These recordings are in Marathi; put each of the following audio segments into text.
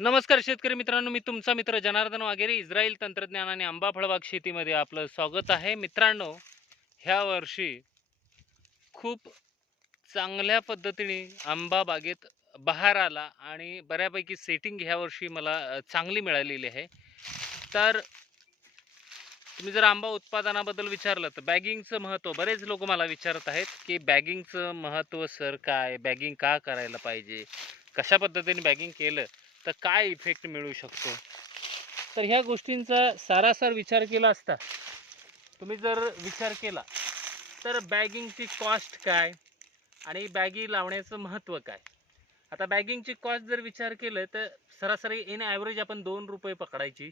नमस्कार शेतकरी मित्रांनो मी तुमचा मित्र जनार्दन वागेरे इस्रायल तंत्रज्ञान आणि आंबा फळबाग शेतीमध्ये आपलं स्वागत आहे. मित्रांनो ह्या वर्षी खूप चांगल्या पद्धतीने आंबा बागेत बहार आला आणि बऱ्यापैकी सेटिंग ह्या वर्षी मला चांगली मिळालेली आहे. तर तुम्ही जर आंबा उत्पादनाबद्दल विचारलं तर बॅगिंगचं महत्त्व बरेच लोक मला विचारत आहेत की बॅगिंगचं महत्त्व सर काय? बॅगिंग का करायला पाहिजे? कशा पद्धतीने बॅगिंग केलं? तर काय इफेक्ट मिळू शकतो? तर ह्या गोष्टींचा सारासार विचार केला असता तुम्ही जर विचार केला तर बॅगिंगची कॉस्ट काय आणि बॅगी लावण्याचं महत्त्व काय? आता बॅगिंगची कॉस्ट जर विचार केलं तर सरासरी इन ॲव्हरेज आपण दोन रुपये पकडायची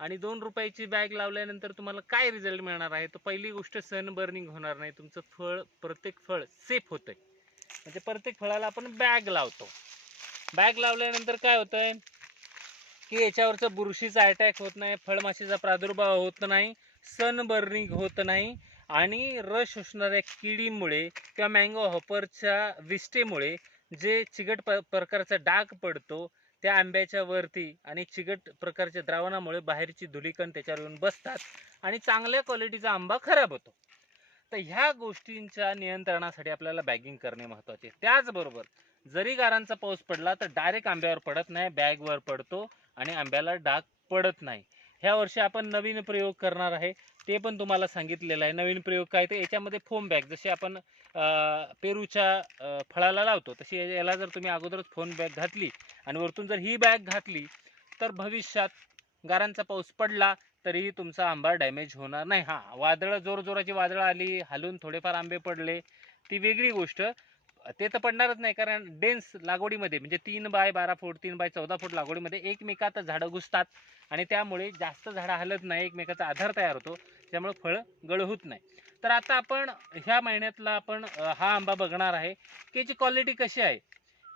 आणि दोन रुपयाची बॅग लावल्यानंतर तुम्हाला काय रिझल्ट मिळणार आहे? तर पहिली गोष्ट सन बर्निंग होणार नाही. तुमचं फळ प्रत्येक फळ सेफ होतं म्हणजे प्रत्येक फळाला आपण बॅग लावतो. बॅग लावल्यानंतर काय होतंय? की याच्यावरचं बुरशीचा अटॅक होत नाही फळमाशीचा प्रादुर्भाव होत नाही सनबर्निंग होत नाही आणि रस शोषणाऱ्या किडीमुळे किंवा मँगो हॉपरच्या विष्टेमुळे जे चिकट प प्रकारचा डाग पडतो त्या आंब्याच्या वरती आणि चिकट प्रकारच्या द्रावणामुळे बाहेरची धुलीकण त्याच्यावर येऊन बसतात आणि चांगल्या क्वालिटीचा आंबा खराब होतो. तर ह्या गोष्टींच्या नियंत्रणासाठी आपल्याला बॅगिंग करणे महत्त्वाचे त्याचबरोबर जरी गारांचा पाऊस पडला तर डायरेक्ट आंब्यावर पडत नाही बॅगवर पडतो आणि आंब्याला डाग पडत नाही. ह्या वर्षी आपण नवीन प्रयोग करणार आहे. ते पण तुम्हाला सांगितलेलं आहे. नवीन प्रयोग काय ते? याच्यामध्ये फोम बॅग जसे आपण पेरूच्या फळाला लावतो तशी याला जर तुम्ही अगोदरच फोम बॅग घातली आणि वरतून जर ही बॅग घातली तर भविष्यात गारांचा पाऊस पडला तरीही तुमचा आंबा डॅमेज होणार नाही. हां वादळं जोरजोराची वादळं आली हालून थोडेफार आंबे पडले ती वेगळी गोष्ट. ते तर पडणारच नाही कारण डेन्स लागवडीमध्ये म्हणजे तीन बाय बारा फूट तीन बाय चौदा फूट लागवडीमध्ये एकमेकात झाडं घुसतात. आणि त्यामुळे जास्त झाडं हलत नाही एकमेकाचा आधार तयार होतो. त्यामुळे फळं गळ होत नाही. तर आता आपण ह्या महिन्यातला आपण हा आंबा बघणार आहे. की याची क्वालिटी कशी आहे?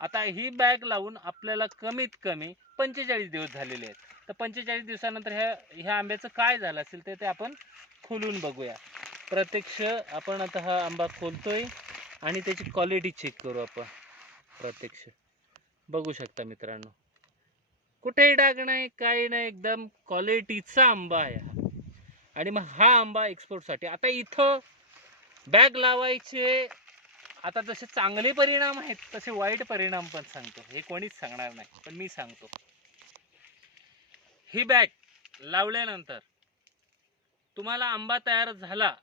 आता ही बॅग लावून आपल्याला कमीत कमी पंचेचाळीस दिवस झालेले आहेत. तर पंचेचाळीस दिवसानंतर ह्या ह्या आंब्याचं काय झालं असेल ते ते आपण खोलून बघूया. प्रत्यक्ष आपण आता हा आंबा खोलतोय. आणि त्याची क्वालिटी चेक करू आपण. प्रत्यक्ष. बघू शकता मित्रांनो. कुठेही डाग नाही काही नाही एकदम क्वालिटीचा आंबा आहे हा. आणि मग हा आंबा एक्सपोर्टसाठी आता इथं बॅग लावायचे आता जसे चांगले परिणाम आहेत तसे वाईट परिणाम पण सांगतो. हे कोणीच सांगणार नाही पण मी सांगतो. ही बॅग लावल्यानंतर तुम्हाला आंबा तयार झाला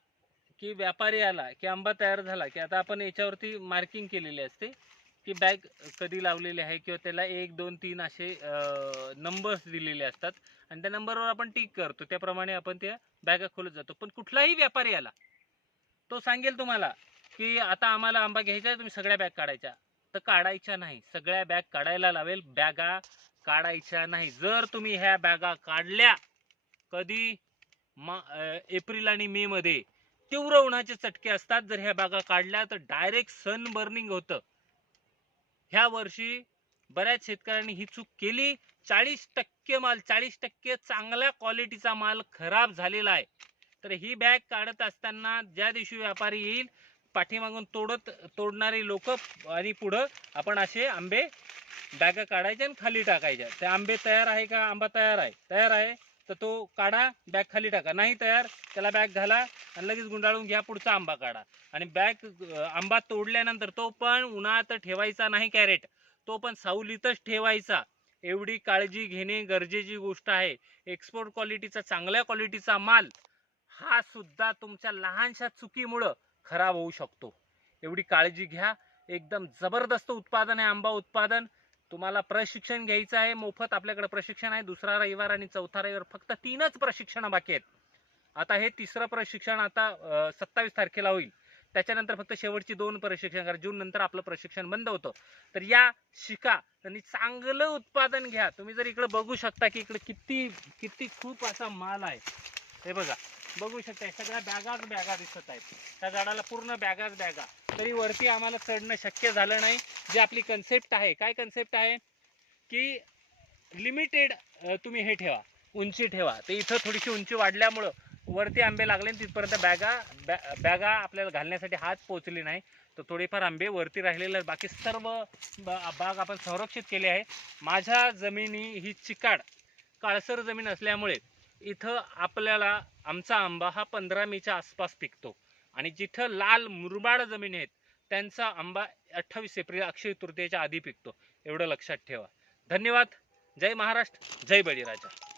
की व्यापारी आला की आंबा तयार झाला की आता आपण याच्यावरती मार्किंग केलेली असते की बॅग कधी लावलेली आहे किंवा त्याला एक दोन तीन असे नंबर्स दिलेले असतात आणि त्या नंबरवर आपण टिक करतो. त्याप्रमाणे आपण त्या बॅगा खोलत जातो. पण कुठलाही व्यापारी आला तो सांगेल तुम्हाला की आता आम्हाला आंबा घ्यायचा आहे तुम्ही सगळ्या बॅग काढायच्या. तर काढायच्या नाही. सगळ्या बॅग काढायला लावेल बॅगा काढायच्या नाही. जर तुम्ही ह्या बॅगा काढल्या कधी मा एप्रिल आणि मे मध्ये तीव्र उन्हाचे चटके असतात. जर ह्या बागा काढल्या तर डायरेक्ट सन बर्निंग होतं. ह्या वर्षी बऱ्याच शेतकऱ्यांनी ही चूक केली. चाळीस टक्के माल चाळीस टक्के चांगल्या क्वालिटीचा माल खराब झालेला आहे. तर ही बॅग काढत असताना ज्या दिवशी व्यापारी येईल पाठीमागून तोडत तोडणारी लोक आणि पुढं आपण असे आंबे बॅगा काढायचे आणि खाली टाकायच्या ते आंबे तयार आहे का? आंबा तयार आहे. तयार आहे. तर तो काढा बॅग खाली टाका. नाही तयार त्याला बॅग घाला आणि लगेच गुंडाळून घ्या पुढचा आंबा काढा. आणि बॅग आंबा तोडल्यानंतर तो पण उन्हात ठेवायचा नाही कॅरेट. तो पण सावलीतच ठेवायचा. एवढी काळजी घेणे गरजेची गोष्ट आहे. एक्सपोर्ट क्वालिटीचा चांगल्या क्वालिटीचा माल हा सुद्धा तुमच्या लहानशा चुकीमुळं खराब होऊ शकतो. एवढी काळजी घ्या. एकदम जबरदस्त उत्पादन आहे आंबा उत्पादन. तुम्हाला प्रशिक्षण घ्यायचं आहे मोफत आपल्याकडे प्रशिक्षण आहे. दुसरा रविवार आणि चौथा रविवार फक्त तीनच प्रशिक्षण बाकी आहेत. आता हे तिसरं प्रशिक्षण आता सत्तावीस तारखेला होईल. त्याच्यानंतर फक्त शेवटची दोन प्रशिक्षण करा. जून नंतर आपलं प्रशिक्षण बंद होतं. तर या शिका आणि चांगलं उत्पादन घ्या. तुम्ही जर इकडे बघू शकता की इकडे किती किती खूप असा माल आहे. हे बघा. बघू शकता सगळ्या बॅगाच बॅगा दिसत आहेत. त्या झाडाला पूर्ण बॅगाच बॅगा. तरी वरती आम्हाला चढणं शक्य झालं नाही. जे आपली कन्सेप्ट आहे काय कन्सेप्ट आहे? की लिमिटेड तुम्ही हे ठेवा उंची ठेवा. ते इथं थोडीशी उंची वाढल्यामुळं वरती आंबे लागले आणि तिथपर्यंत बॅगा बॅ- बॅगा आपल्याला घालण्यासाठी हात पोचले नाही. तर थोडेफार आंबे वरती राहिलेले बाकी सर्व ब- बाग आपण संरक्षित केले आहे. माझ्या जमिनी ही चिकाड काळसर जमीन असल्यामुळे इथं आपल्याला आमचा आंबा हा पंधरा मेच्या आसपास पिकतो. आणि जिथं लाल मुरबाड जमीन आहेत त्यांचा आंबा अठ्ठावीस एप्रिल अक्षय तृतीयेच्या आधी पिकतो. एवढं लक्षात ठेवा. धन्यवाद. जय महाराष्ट्र. जय बळीराजा.